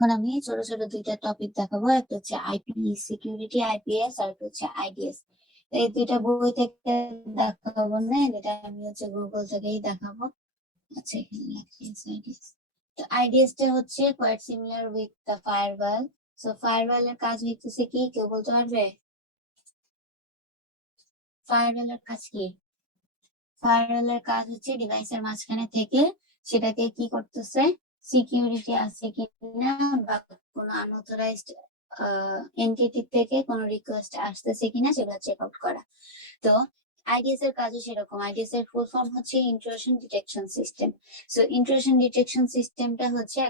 এখন আমি ছোট ছোট দুইটা টপিক দেখাবো, একটা হচ্ছে আইপি সিকিউরিটি আইপিএস, আর একটা হচ্ছে আইডিএস। এই দুইটা বই থেকে দেখাবো না, এটা আমি হচ্ছে গুগল থেকেই দেখাবো। আচ্ছা, এখানে লেখা আছে আইডিএস। তো আইডিএস টা হচ্ছে quite similar with the firewall. So firewall এর কাজ হইতেছে কি, কেউ বলতে পারবে ফায়ারওয়াল এর কাজ কি? ফায়ারওয়াল এর কাজ হচ্ছে ডিভাইসের মাঝখানে থেকে সেটাকে কি করতেছে, সিকিউরিটি আছে কিনা বা কোনো আনঅথরাইজড এন্টিটি থেকে কোনো রিকোয়েস্ট আসতেছে কিনা সেটা চেক আউট করা। তো আইডিএস এর কাজও সেরকম। আইডিএস এর ফুল ফর্ম হচ্ছে intrusion detection system. So intrusion detection সিস্টেমটা হচ্ছে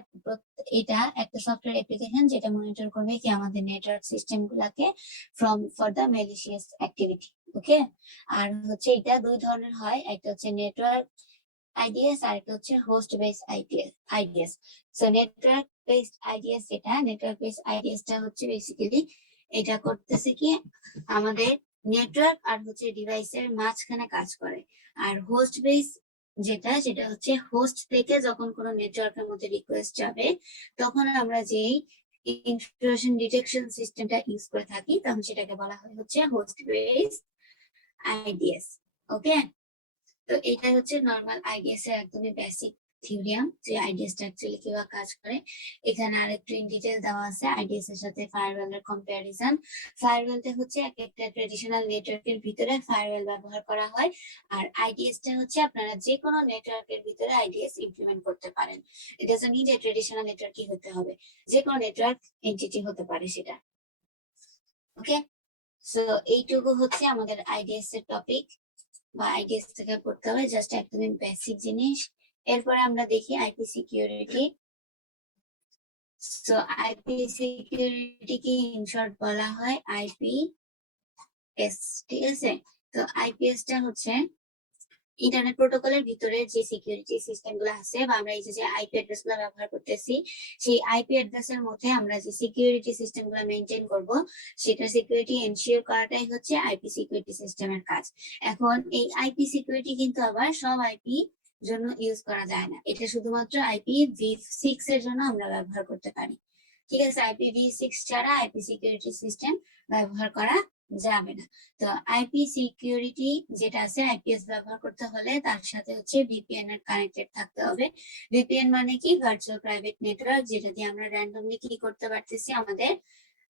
এটা একটা সফটওয়্যার অ্যাপ্লিকেশন যেটা মনিটর করবে কি আমাদের নেটওয়ার্ক সিস্টেম গুলাকে ফর দ্য ম্যালিশিয়াস অ্যাক্টিভিটি। ওকে, আর হচ্ছে এটা দুই ধরনের হয়, একটা হচ্ছে নেটওয়ার্ক আইডিএস আর একটা হচ্ছে host base IDs. So network based IDs, যেটা নেটওয়ার্ক বেসড আইডিএসটা হচ্ছে বেসিক্যালি এটা করতেছে কি আমাদের নেটওয়ার্ক আর হচ্ছে ডিভাইসের মাঝখানে কাজ করে। আর হোস্ট বেস যেটা, সেটা হচ্ছে হোস্ট থেকে যখন কোনো নেটওয়ার্কের মধ্যে রিকোয়েস্ট যাবে তখন আমরা যেই ইন্ট্রুশন ডিটেকশন সিস্টেমটা ইউজ করে থাকি তখন সেটাকে বলা হয় হচ্ছে হোস্ট বেস আইডিএস। ওকে, তো এটা হচ্ছে নর্মাল আইডিএস এর একদমই বেসিক থিওরিয়াম, যে আইডিএস টা অ্যাকচুয়ালি কিভাবে কাজ করে। এখানে আরেকটু ইন ডিটেল দেওয়া আছে আইডিএস এর সাথে ফায়ারওয়াল এর কম্পারিজন। ফায়ারওয়ালটা হচ্ছে একটা ট্রেডিশনাল নেটওয়ার্কের ভিতরে ফায়ারওয়াল ব্যবহার করা হয়, আর আইডিএস টা হচ্ছে আপনারা যে কোনো নেটওয়ার্কের ভিতরে আইডিএস ইমপ্লিমেন্ট করতে পারেন। It doesn't need a traditional নেটওয়ার্কই হতে হবে, যে কোনো নেটওয়ার্ক এন্টিটি হতে পারে সেটা। ওকে, সো এইটুকু হচ্ছে আমাদের আইডিএস এর টপিক বা আইডিএস থেকে করতে হবে, জাস্ট একদমই বেসিক জিনিস। এরপরে আমরা দেখি IP security. So IP security কি ইন শর্ট বলা হয় আইপিএস, ঠিক আছে। তো আইপিএস টা হচ্ছে ইন্টারনেট প্রোটোকলের ভিতরে যে সিকিউরিটি সিস্টেম গুলো আছে বা আমরা এই যে আইপি অ্যাড্রেস গুলো ব্যবহার করতেছি, সেই আইপি অ্যাড্রেসের মধ্যে আমরা যে সিকিউরিটি সিস্টেম গুলো মেনটেন করব সেটা সিকিউরিটি এনশিওর করাটাই হচ্ছে আইপি সিকিউরিটি সিস্টেমের কাজ। এখন এই আইপি সিকিউরিটি কিন্তু আবার সব আইপি জন্য ইউজ করা যায় না, এটা শুধুমাত্র IPv6 এর জন্য আমরা ব্যবহার করতে পারি। ঠিক আছে, IPv6 ছাড়া আইপি সিকিউরিটি সিস্টেম ব্যবহার করা যাবে না। তো আইপি সিকিউরিটি যেটা আছে, আইপিএস ব্যবহার করতে হলে তার সাথে হচ্ছে ভিপিএন এর কানেক্টেড থাকতে হবে। ভিপিএন মানে কি, ভার্চুয়াল প্রাইভেট নেটওয়ার্ক, যেটা দিয়ে আমরা র্যান্ডমলি কি করতে পারতেছি, আমাদের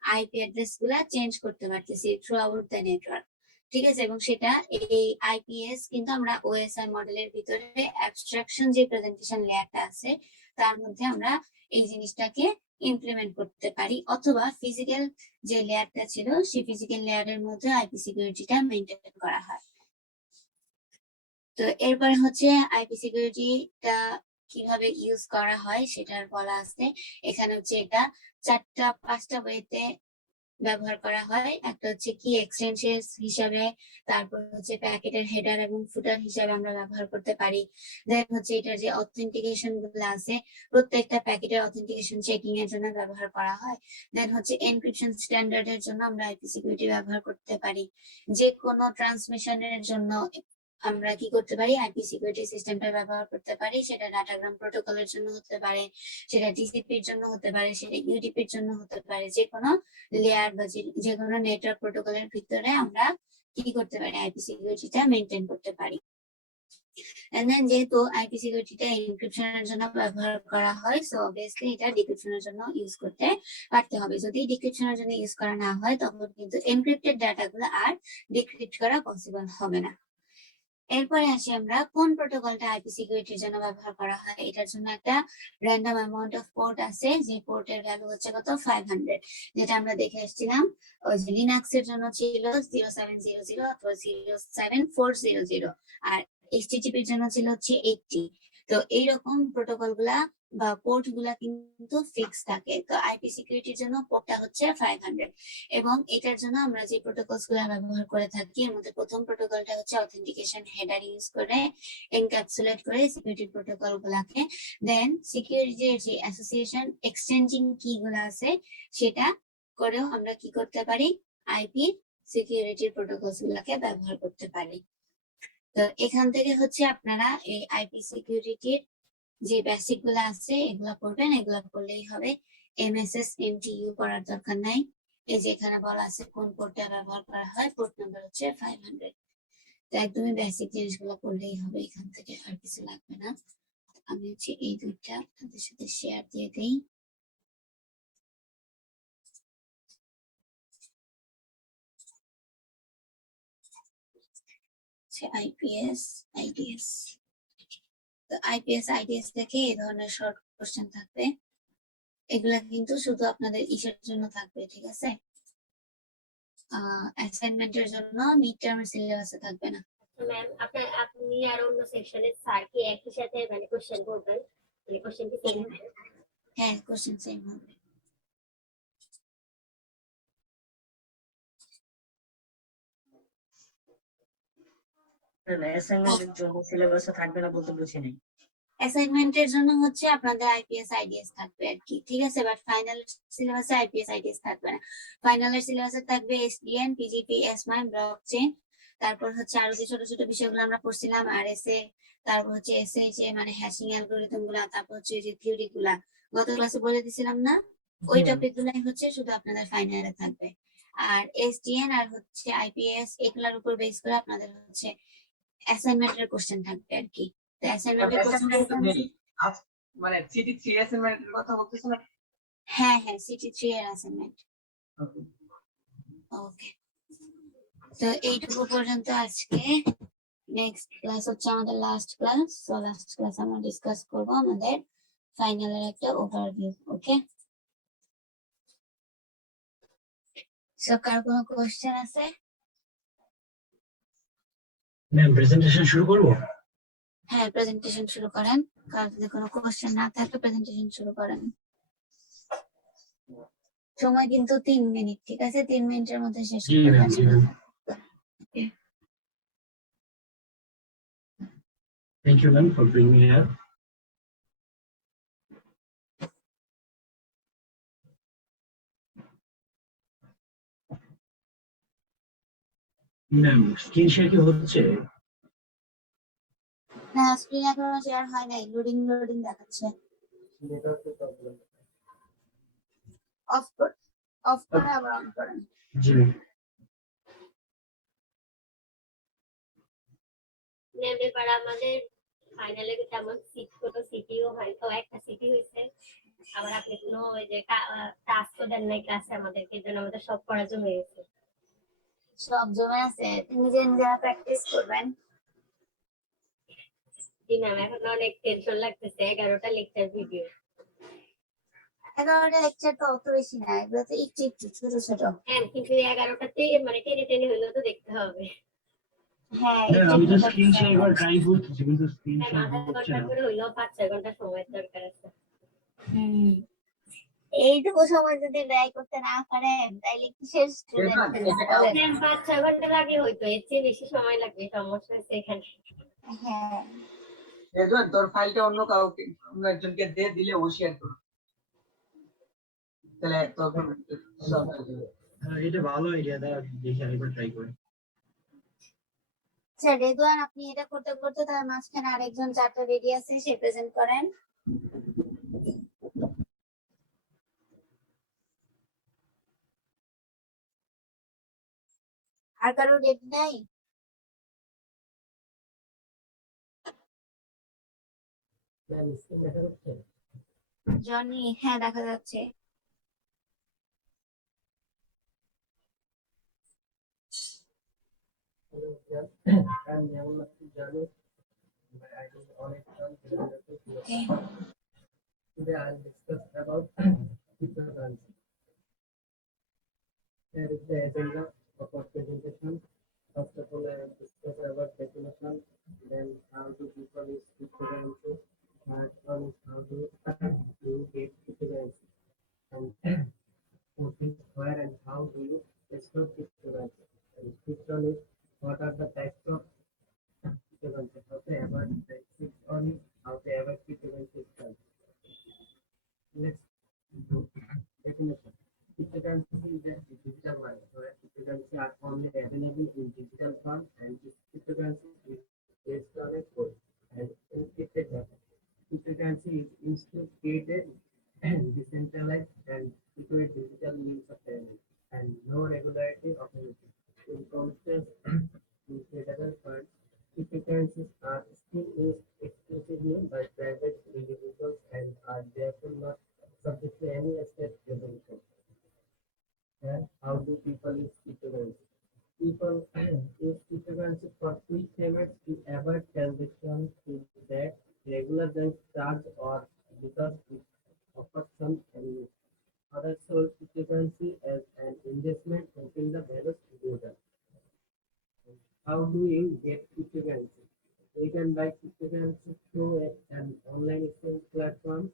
আইপি অ্যাড্রেস গুলা চেঞ্জ করতে পারতেছি থ্রু আউট দ্য নেটওয়ার্ক। ঠিক আছে, এবং সেটা এই আইপিএস কিন্তু আমরা ওএসআই মডেলের ভিতরে অ্যাবস্ট্রাকশন যে প্রেজেন্টেশন লেয়ারটা আছে তার মধ্যে আমরা এই জিনিসটাকে ইমপ্লিমেন্ট করতে পারি, অথবা ফিজিক্যাল যে লেয়ারটা ছিল সেই ফিজিক্যাল লেয়ারের মধ্যে আইপি সিকিউরিটিটা মেনটেন করা হয়। তো এরপরে হচ্ছে আইপি সিকিউরিটিটা কিভাবে ইউজ করা হয় সেটার বলা আছে এখানে। হচ্ছে এটা 4-5টা ওয়েতে ব্যবহার করা হয়। একটা হচ্ছে কি এক্সটেনশন হিসাবে, তারপর হচ্ছে প্যাকেটের হেডার এবং ফুটার হিসাবে আমরা ব্যবহার করতে পারি। দেন হচ্ছে এটার যে অথেন্টিকেশন গুলো আছে প্রত্যেকটা প্যাকেটের অথেন্টিকেশন চেকিং এর জন্য ব্যবহার করা হয়। দেন হচ্ছে এনক্রিপশন স্ট্যান্ডার্ডের জন্য আমরা আইপি সিকিউরিটি ব্যবহার করতে পারি। যে কোনো ট্রান্সমিশনের জন্য আমরা কি করতে পারি, আইপি সিকিউরিটি সিস্টেমটা ব্যবহার করতে পারি। সেটা ডাটাগ্রাম প্রোটোকলের জন্য হতে পারে, সেটা টিসিপির জন্য হতে পারে, সেটা ইউডিপির জন্য হতে পারে। যে কোনো লেয়ার বা যে কোনো নেটওয়ার্ক প্রোটোকলের ভিতরে আমরা কি করতে পারি, আইপি সিকিউরিটিটা মেনটেন করতে পারি। এন্ড দেন যেহেতু আইপি সিকিউরিটিটা এনক্রিপশনের জন্য ব্যবহার করা হয়, সো অবভিয়াসলি এটা ডিক্রিপশনের জন্য ইউজ করতে পারতে হবে। যদি ডিক্রিপশনের জন্য ইউজ করা না হয় তখন কিন্তু এনক্রিপ্টেড ডাটাগুলো আর ডিক্রিপ্ট করা পসিবল হবে না। এরপরে আসি আমরা কোন প্রোটোকলটা আইপি সিকিউরিটির জন্য ব্যবহার করা হয়। এটার জন্য একটা র্যান্ডম অ্যামাউন্ট অফ পোর্ট আছে, যে পোর্টের ভ্যালু হচ্ছে কত 500, যেটা আমরা দেখে আসছিলাম ওই যে লিনাক্স এর জন্য ছিল 0700 অথবা 07400, আর এইচটিটিপির জন্য ছিল হচ্ছে 80। তো এইরকম প্রোটোকল গুলা বা পোর্ট গুলা কিন্তু ফিক্স থাকে। তো আইপি সিকিউরিটির জন্য পোর্টটা হচ্ছে 500, এবং এটার জন্য আমরা যে প্রোটোকলস গুলো ব্যবহার করে থাকি এর মধ্যে প্রথম প্রোটোকলটা হচ্ছে অথেন্টিকেশন হেডার ইউজ করে এনক্যাপসুলেট করে সিকিউরিটি প্রোটোকল গুলাকে, দেন সিকিউরিটির যে অ্যাসোসিয়েশন এক্সচেঞ্জিং কি গুলো আছে সেটা করেও আমরা কি করতে পারি, আইপি সিকিউরিটি প্রোটোকলস গুলাকে ব্যবহার করতে পারি। তো এখান থেকে হচ্ছে আপনারা এই আইপি সিকিউরিটির যে বেসিক গুলো আছে এগুলা পড়বেন, এগুলা পড়লেই হবে। MSS MTU করার দরকার নাই। এই যে এখানে বলা আছে কোন পোর্টটা ব্যবহার করা হয়, পোর্ট নাম্বার হচ্ছে 500। তো একদমই বেসিক জিনিসগুলো করলেই হবে, এখান থেকে আর কিছু লাগবে না। আমি হচ্ছে এই দুইটা আপনাদের সাথে শেয়ার দিয়ে দিই। IPS IDS, তো IPS IDS থেকে এই ধরনের শর্ট কোশ্চেন থাকবে। এগুলা কিন্তু শুধু আপনাদের ইসের জন্য থাকবে, ঠিক আছে? অ্যাসাইনমেন্টের জন্য মিড টার্মের সিলেবাসে থাকবে না। ম্যাম আপনি আর অন্য সেকশনের স্যার কি একই সাথে মানে কোশ্চেন করবেন, মানে কোশ্চেন কি সেম হবে? হ্যাঁ, কোশ্চেন সেম হবে। অ্যাসাইনমেন্টের জন্য সিলেবাসে থাকবে না বলতে বুঝি নাই। অ্যাসাইনমেন্টের জন্য হচ্ছে আপনাদের IPS IDS থাকবে আর কি, ঠিক আছে? বাট ফাইনাল সিলেবাসে IPS IDS থাকবে না। ফাইনালের সিলেবাসে থাকবে SDN, PGP, SMIME, ব্লকচেইন, তারপর হচ্ছে আরো যে ছোট ছোট বিষয়গুলো আমরা পড়ছিলাম RSA, তারপর হচ্ছে SHA মানে হ্যাশিং অ্যালগরিদম গুলা, তারপর হচ্ছে যে থিওরি গুলা গত ক্লাসে বলে দিছিলাম না, ওই টপিক গুলাই হচ্ছে শুধু আপনাদের ফাইনালে থাকবে। আর SDN আর হচ্ছে IPS এগুলার উপর বেস করে আপনাদের হচ্ছে অ্যাসাইনমেন্টের কোশ্চেন থাকবে আর কি। মানে সিটি 3 অ্যাসাইনমেন্টের কথা বলতেছেন? হ্যাঁ হ্যাঁ, সিটি 3 এর অ্যাসাইনমেন্ট। ওকে, তো এইটুকু পর্যন্ত আজকে। নেক্সট ক্লাস হচ্ছে আমাদের last class. So last class আমরা ডিসকাস করব আমাদের ফাইনালের একটা ওভারভিউ। ওকে, সো কার কোনো কোশ্চেন আছে? ম্যাম প্রেজেন্টেশন শুরু করব? হ্যাঁ, প্রেজেন্টেশন শুরু করেন। কার যদি কোনো কোশ্চেন না থাকে প্রেজেন্টেশন শুরু করেন। সময় কিন্তু 3 মিনিট, ঠিক আছে? 3 মিনিটের মধ্যে শেষ জি করতে ম্যাম, জি ম্যাম। ওকে, Thank you ma'am for bringing me here. Ma'am screen share কি হচ্ছে? না স্ক্রিন এখনো শেয়ার হয় নাই, লোডিং দেখাচ্ছে। অফ করে আবার অন করেন। জি ম্যাম। ম্যাম এবার আমাদের ফাইনালে যেমন কোনো সিটিও হয়তো একটা সিটি হয়েছে, আবার আপনি কোনো ওই যে টাস্কও দেন নাই ক্লাসে আমাদেরকে, এই জন্য আমাদের সব পড়া জমে গেছে। সব জমে আছে, নিজে নিজেরা প্র্যাকটিস করবেন। জি ম্যাম, এখন অনেক টেনশন লাগতেছে, 11টা লেকচার ভিডিও। 11টা লেকচার তো অত বেশি না, এগুলো তো একটু একটু ছোট ছোট। হ্যাঁ, কিন্তু 11টাতে মানে টেনে টেনে হইলেও তো দেখতে হবে। হ্যাঁ, ম্যাম আমি তো স্ক্রিন শেয়ার একবার ট্রাই করতেছি কিন্তু স্ক্রিন শেয়ার আধা হচ্ছে ঘন্টা না। করে হইলেও 5-6 ঘন্টা সময়ের দরকার আছে। এইটুকু সময় যদি ব্যয় করতে না পারেন তাইলে কিসের স্টুডেন্ট? 5-6 ঘন্টা লাগে হয়তো, এর চেয়ে বেশি সময় লাগবে, সমস্যা হচ্ছে এখানে। হ্যাঁ, রেদওয়ান তোর ফাইলটা অন্য কাউকে, অন্য একজনকে দিয়ে দিলে ও শেয়ার করবে, তাহলে তখন সলভ হয়ে যাবে। এটা ভালো আইডিয়া, দাঁড়া দেখি আরেকবার ট্রাই করি। আচ্ছা রেদওয়ান, আপনি এটা করতে করতে তার মাঝখানে আরেকজন চারটা রেডি আছে, সে প্রেজেন্ট করেন। আর কারো রেডি নাই? জনি, হ্যাঁ দেখা যাচ্ছে। Okay. Today I'll discuss about cryptocurrency. Here is the agenda of our presentation. First of all, I will discuss about definition, then how to people use cryptocurrency, and how to get cryptocurrency, and where and how do you store cryptocurrency, and fifth one is what are the types of cryptocurrency, how to avoid, and sixth one is how to avoid cryptocurrency scams. Let's do definition. Cryptocurrency is a digital money, where cryptocurrency are only available in digital form, and cryptocurrency is based on a code and encrypted data. Cryptocurrency is used to create a decentralized any step resolution. And how do people use cryptocurrency? People use cryptocurrency for quick payments to avoid transactions to that regular bank charge or because it offers some convenience. Others sold cryptocurrency as an investment, helping the values go down. How do you get cryptocurrency? You can buy cryptocurrency through an online exchange platform.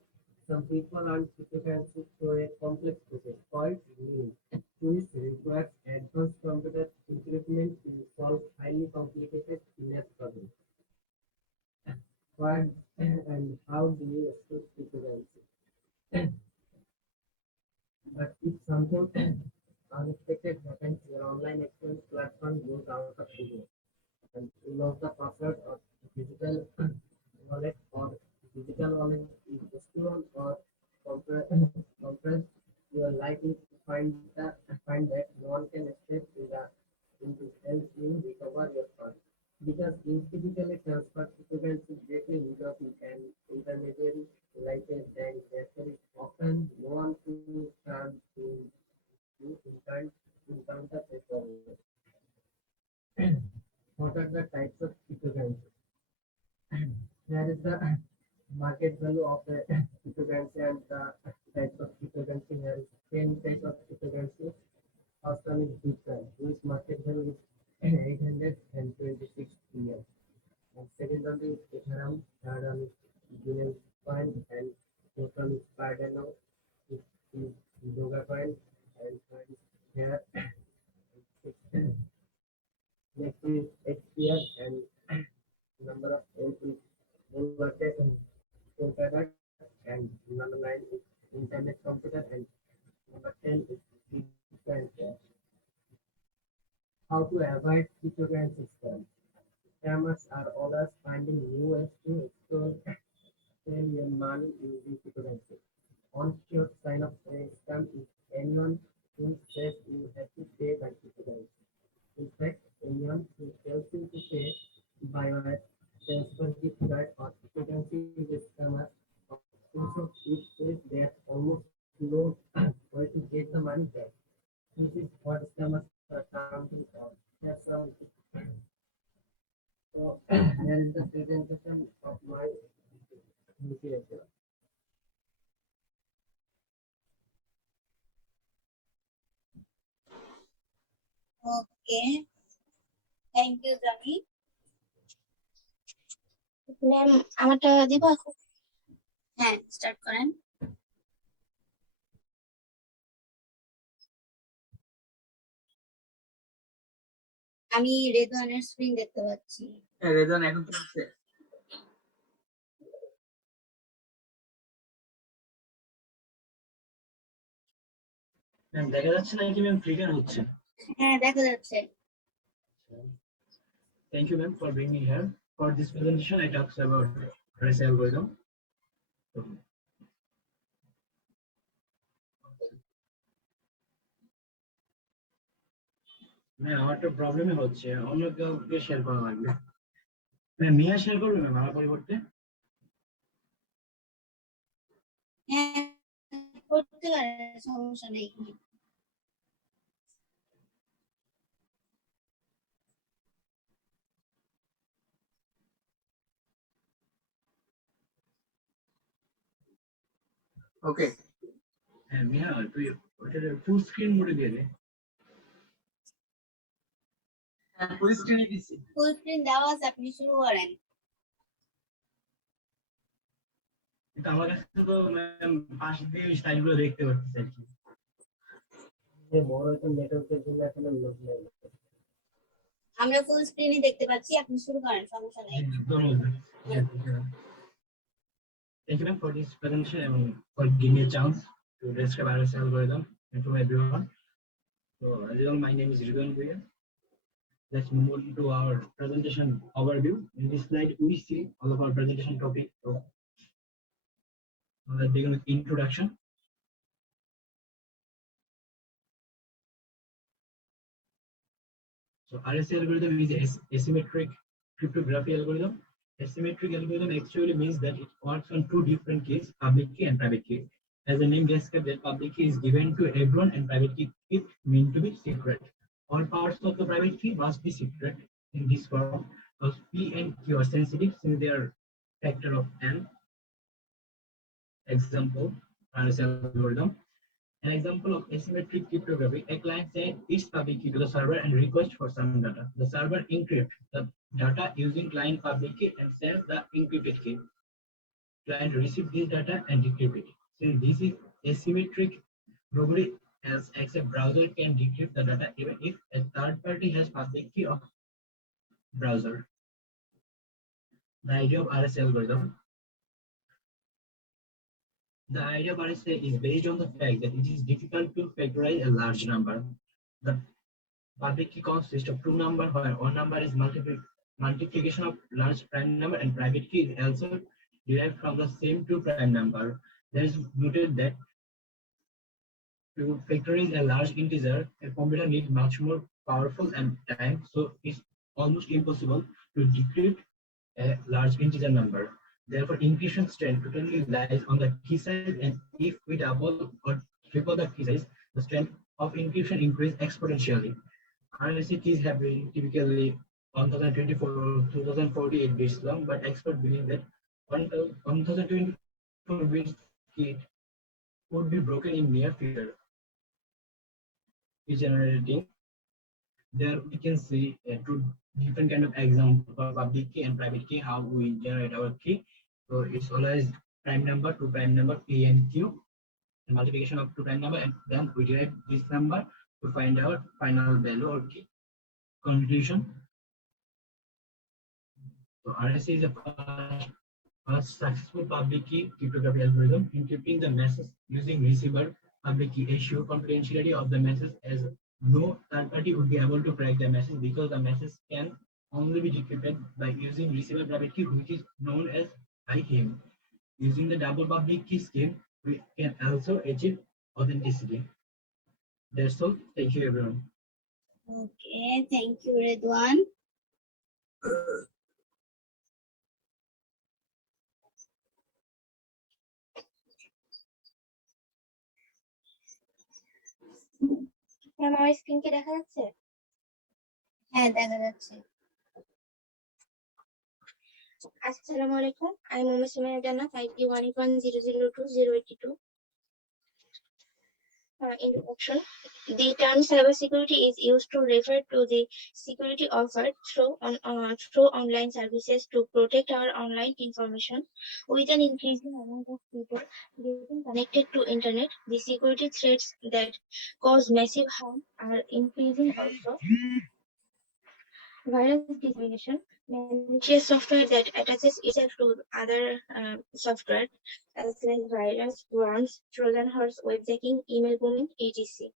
Some people earn cryptocurrency through a complex process called mint, which requires advanced computer equipment to solve highly complicated finance problems. What and how do you store cryptocurrency? But if something unexpected happens, your online exchange platform goes out of business and you lose the password or digital wallet or digital wallet is stolen or compressed, you are likely to find that no one can step into help you recover your funds. Because you typically transfer cryptocurrency directly without an intermediary like a bank, there is often no one to turn to encounter a problem. What are the types of cryptocurrency? There is the market value of the cryptocurrency and the types of cryptocurrency. There is 10 types of cryptocurrency. First one is Bitcoin, whose market value is 826 billion. And second one is Ethereum, third one is Binance Coin, and fourth one is Cardano, which is Dogecoin, and third is Ether. Next is XPR, and number of eight is Voltage and Polkadot, and number 9 is Internet Computer, and number 10 is Bitcoin Cash. How to avoid cryptocurrency scams? Scammers are always finding new ways to steal your money using cryptocurrency. One sure sign of a scam is anyone who says you have to pay by cryptocurrency. In fact, anyone who tells you to pay by wire, transfer, gift card, or cryptocurrency is a scammer. Also, it says there's almost no way to get the money back. This is what scammers are counting on. That's all. So, here is the presentation of my literature. Okay, thank you জানি। Ma'am আমারটা দিব এখন? হ্যাঁ, স্টার্ট করেন। আমি রেদওয়ানের স্ক্রিন দেখতে পাচ্ছি। হ্যাঁ রেজন এখন তো আছে। ম্যাম দেখা যাচ্ছে নাকি ম্যাম ফ্লিকার হচ্ছে? হ্যাঁ, দেখা যাচ্ছে। Thank you ma'am for bringing me here. For this presentation I talked about RSA algorithm. Ma'am আমার তো প্রবলেমই হচ্ছে, অন্য কাউকে শেয়ার করা লাগবে। ম্যাম মিয়া শেয়ার করবে ম্যাম আমার পরিবর্তে? হ্যাঁ, করতে পারে, সমস্যা নেই। ওকে, হ্যাঁ মিয়া তুই ওটা ফুল স্ক্রিন মোডে দিয়ে দে। হ্যাঁ ফুল স্ক্রিনে দিছি। ফুল স্ক্রিন দেওয়া আছে, আপনি শুরু করেন। কিন্তু আমার কাছে তো ম্যাম পাশ দিয়ে স্টাইলগুলো দেখতে পাচ্ছি আর কি। যে বড় একটা নেটওয়ার্কের জন্য এখানে লোড নেই। আমরা ফুল স্ক্রিনই দেখতে পাচ্ছি, আপনি শুরু করেন, সমস্যা নেই। Thank you ma'am for this presentation and for giving me a chance to describe RSA algorithm and to everyone. So as you know, my name is Ridwan Guya. Let's move on to our presentation overview. In this slide, we see all of our presentation topic. So let's begin with introduction. So RSA algorithm is asymmetric cryptography algorithm. Asymmetric algorithm actually means that it works on two different keys, public key and private key. As the name describes, that public key is given to everyone and private key is meant to be secret. All parts of the private key must be secret in this form because P and Q are sensitive since they are factor of n. Example, RSA algorithm. An example of asymmetric cryptography, a client sends its public key to the server and requests for some data. The server encrypts the data using client public key and sends the encrypted key. Client receives this data and decrypt it. Since this is asymmetric, nobody else except browser can decrypt the data even if a third party has public key of browser. The idea of RSA algorithm. The idea of RSA is based on the fact that it is difficult to factorize a large number. The public key consists of two numbers, where one number is multiplication of large prime number and private key is also derived from the same two prime number. There is noted that to factorize a large integer, a computer needs much more powerful and time, so it's almost impossible to decrypt a large integer number. Therefore, encryption strength totally lies on the key size, and if we double or triple the key size, the strength of encryption increases exponentially. RSA keys have been typically 1024 or 2048 bits long, but experts believe that 1024 bits key would be broken in near future. Key generating. There we can see two different kind of example for public key and private key, how we generate our key. So it's always prime number to prime number P and Q, the multiplication of two prime number, and then we derive this number to find our final value or key. Conclusion. So RSA is a successful public key cryptography algorithm encrypting the message using receiver public key ensure confidentiality of the message, as no third party would be able to crack the message because the message can only be decrypted by using receiver private key, which is known as by him. Using the double public key scheme, we can also achieve authenticity. That's all. Thank you, everyone. Okay, thank you, Redwan. আমার স্ক্রিন কি দেখা যাচ্ছে? হ্যাঁ, দেখা যাচ্ছে। Assalamu alaikum. I'm Umm Sumaya Jannat, ID 181002082. Introduction. The term cybersecurity is used to refer to the security offered through online services to protect our online information. With an increasing amount of people getting connected to internet, the security threats that cause massive harm are increasing also. Virus dissemination, malicious software that attaches itself to other software, as like virus, worms, Trojan horse, webjacking, email bombing, etc.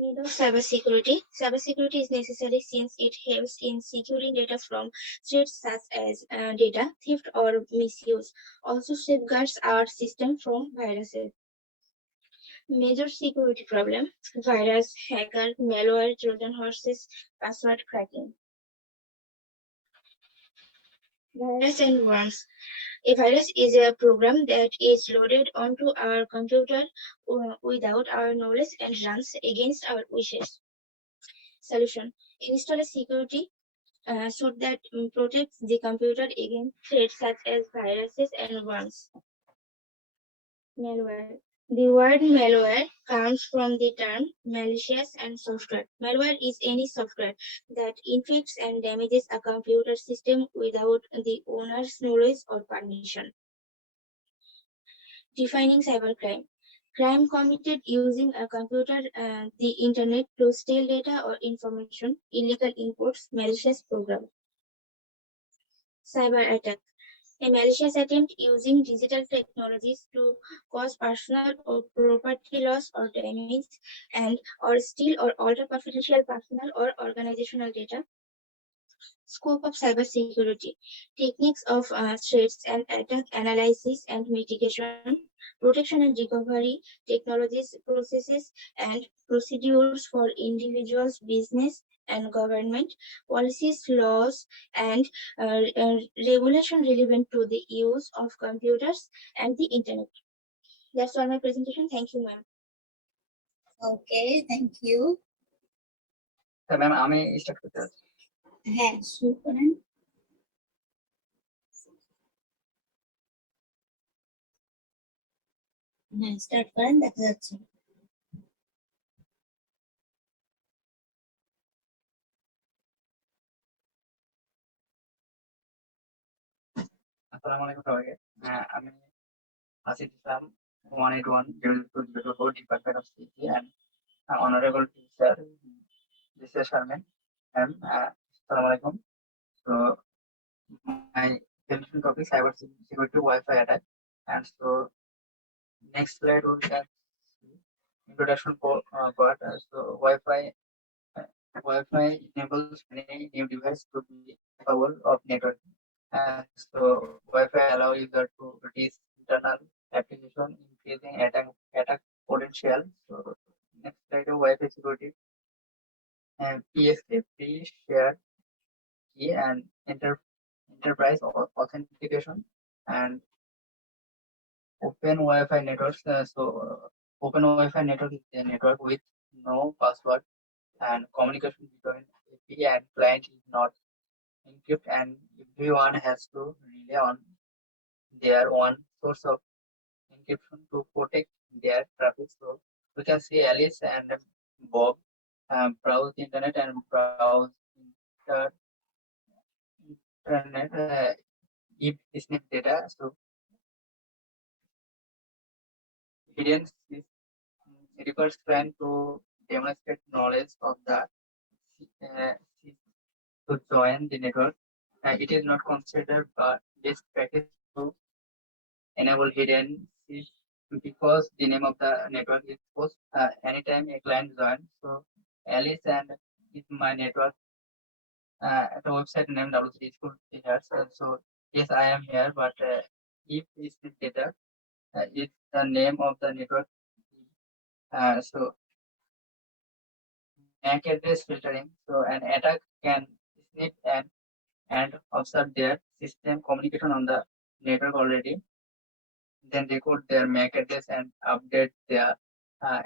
Need of cybersecurity. Cybersecurity is necessary since it helps in securing data from threats such as data theft or misuse. Also safeguards our system from viruses. Major security problem: virus, hacker, malware, Trojan horses, password cracking. Virus and worms. A virus is a program that is loaded onto our computer without our knowledge and runs against our wishes. Solution: install a security suite that protects the computer against threats such as viruses and worms. Malware. The word malware comes from the term malicious and software. Malware is any software that infects and damages a computer system without the owner's knowledge or permission. Defining cybercrime. Crime committed using a computer, the internet to steal data or information, illegal imports, malicious program. Cyber attack. A malicious attempt using digital technologies to cause personal or property loss or damage and or steal or alter confidential personal or organizational data. Scope of cybersecurity. Techniques of threats and attack analysis and mitigation, protection and recovery, technologies, processes, and procedures for individuals, business, and government, policies, laws, and regulation relevant to the use of computers and the internet. That's all my presentation. Thank you, ma'am. Okay, thank you. Ma'am আমি স্টার্ট করতে চাচ্ছি। হ্যাঁ, শুরু করেন। হ্যাঁ, স্টার্ট করেন, দেখা যাচ্ছে। আসসালামু আলাইকুম সবাইকে। আমি আসিফ ইসলাম, 181-0204 Department of CT and Honorable Teacher, Mr. Sharmin. Assalamu alaikum. So my presentation topic is cyber security Wi-Fi attack, and so next slide will be introduction part. So Wi-Fi enables many new devices to be capable of networking. So Wi-Fi allow user to reduce internal application, increasing attack potential. So next slide of Wi-Fi security. PSK, pre-shared key and enterprise authentication, and open Wi-Fi networks. Open Wi-Fi network is a network with no password, and communication between API and client is not encrypted, and everyone has to rely on their own source of encryption to protect their traffic. So we can see Alice and Bob browse the internet and browse internet if snip data. So evidence is refers trying to demonstrate knowledge of the uh, to join the network. It is not considered but best practice to enable hidden keys because the name of the network is post anytime a client joins. So Alice and is my network at a website named W3 School here. So yes, I am here, but if is the data is the name of the network. So MAC address filtering. So an attack can snip and observe their system communication on the network already. Then decode their MAC address and update their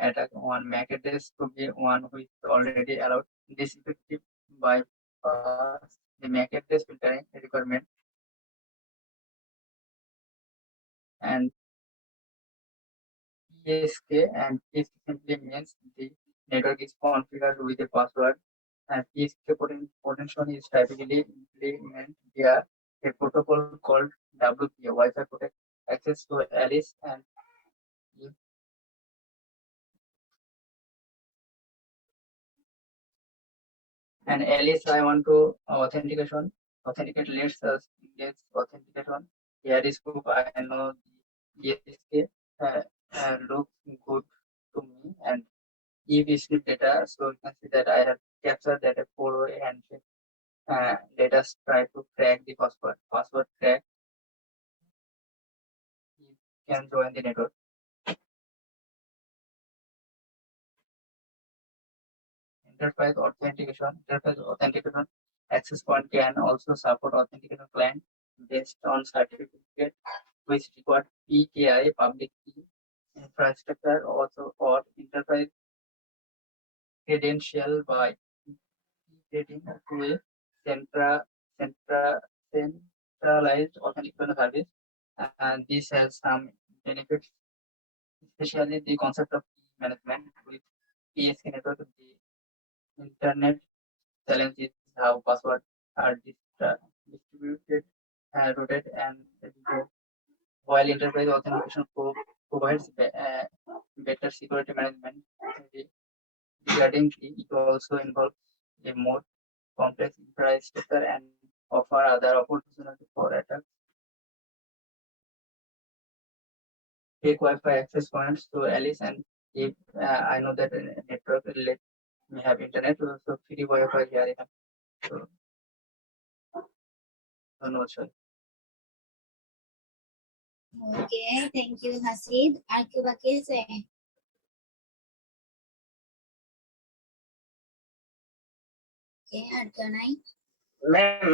attack on MAC address to be one which is already allowed. This effective bypass the MAC address filtering requirement, and PSK and this simply means the network is configured with a password, and PSK potential is typically implemented via a protocol called WPA, Wi-Fi Protect Access to Alice and Alice. I want to authenticate. Let's engage authentication. Here is proof I know the ESK looks good to me, and if we snip data, so you can see that I have captured that a 4-way handshake. Let us try to crack the password crack. You can join the network. Enterprise authentication access point can also support authentication client based on certificate which require PKI, public key infrastructure, also or enterprise credential by integrating to a centralized authentication service. And this has some benefits, especially the concept of key management with PSK network. The internet challenge is how passwords are distributed, routed, and edited. While enterprise authentication provides better security management, regarding key, it also involves a more complex infrastructure and offer other opportunities for attacks. Take Wi-Fi access points to Alice, and if I know that a network let me have internet, so free Wi-Fi here. So, no, sir. Okay, thank you, Hasid. আর কেউ বাকি আছে? Okay, আর কেউ নাই? ম্যাম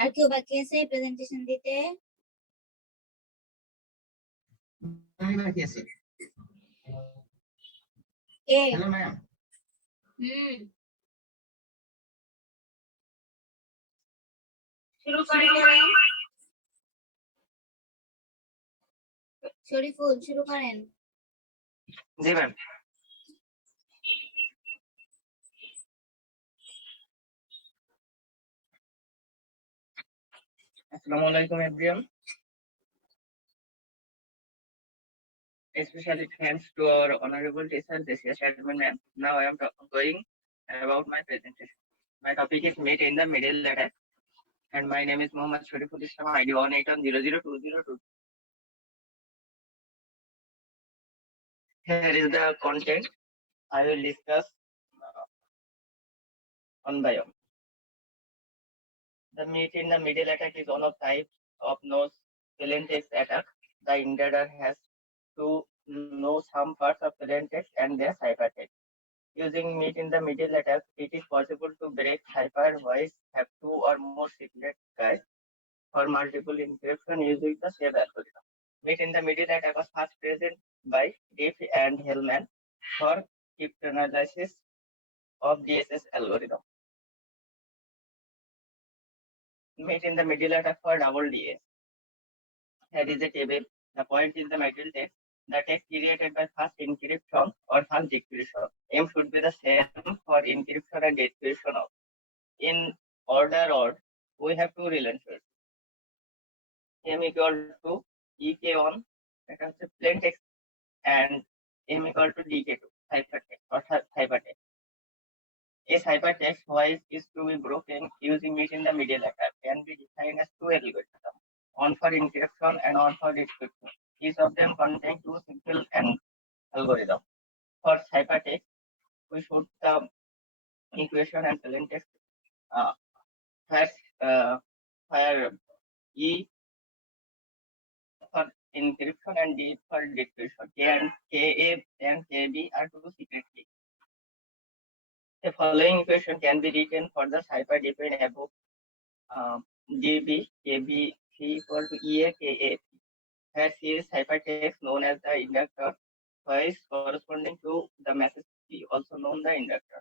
আর কেউ বাকি আছে প্রেজেন্টেশন দিতে? আমি বাকি আছি। কে? Hello ma'am. শুরু করেন। শরীফুল শুরু করেন। জি ma'am. Assalamu alaikum everyone. Especially thanks to our honorable teacher, Jessica Shadman ma'am. Now I am going about my presentation. My topic is meet in the middle attack, and my name is Mohammad Shariful Islam, ID 181002002. Here is the content I will discuss on bio. The meet in the middle attack is one of types of nose plain text attack. The invader has to know some parts of plain text and their ciphertext. Using meet in the middle attack, it is possible to break cipher voice, have two or more secret guys for multiple encryption using the same algorithm. Meet in the middle attack was first present by Diff and Hellman for cryptanalysis of DSS algorithm. Meet in the middle attack for double DS. Here is a table. The point is the middle text. The text created by first encryption or first decryption. Aim should be the same for encryption and decryption of. In order or we have two relations. M equal to EK1, that is the plain text, and M equal to DK2, ciphertext or ciphertext. A ciphertext voice is to be broken using meet in the middle attack can be defined as two algorithms, one for encryption and one for decryption. Each of them contains two simple algorithms. For ciphertext, we should the equation and plain text first where E for encryption and D for decryption. KA and KB are two secret keys. The following equation can be written for the cipher dependent above DB KB C equal to EA KA. Here C is ciphertext known as the inductor, voice corresponding to the message key, also known the inductor.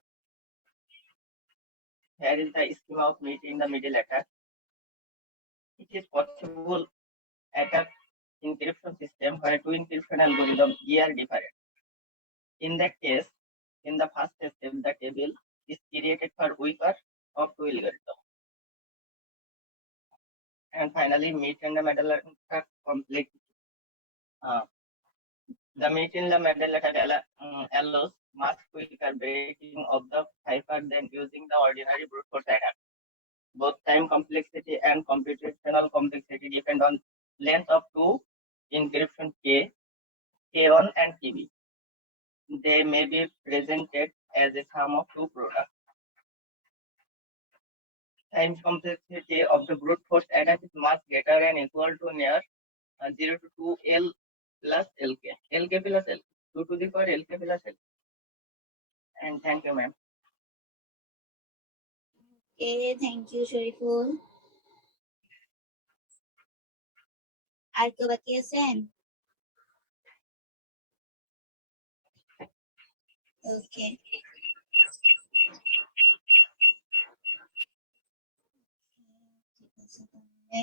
Here is the schema of meet in the middle attack. It is possible attack encryption system where two encryption algorithms E are different. In that case, in the first step, the table is created for weaker of two algorithms. And finally, meet in the middle attack complexity. The meet in the middle attack allows much quicker breaking of the cipher than using the ordinary brute force attack. Both time complexity and computational complexity depend on length of two encryption K, K1 and KB. They may be presented as a sum of two products. Time complexity of the brute force attack is much greater and equal to near 0 to 2L plus LK. LK plus LK. 2 to the power LK plus LK. And thank you, ma'am. Okay, thank you, Shariful. আর কেউ বাকি আছেন? Okay. ঠিক আছে তাহলে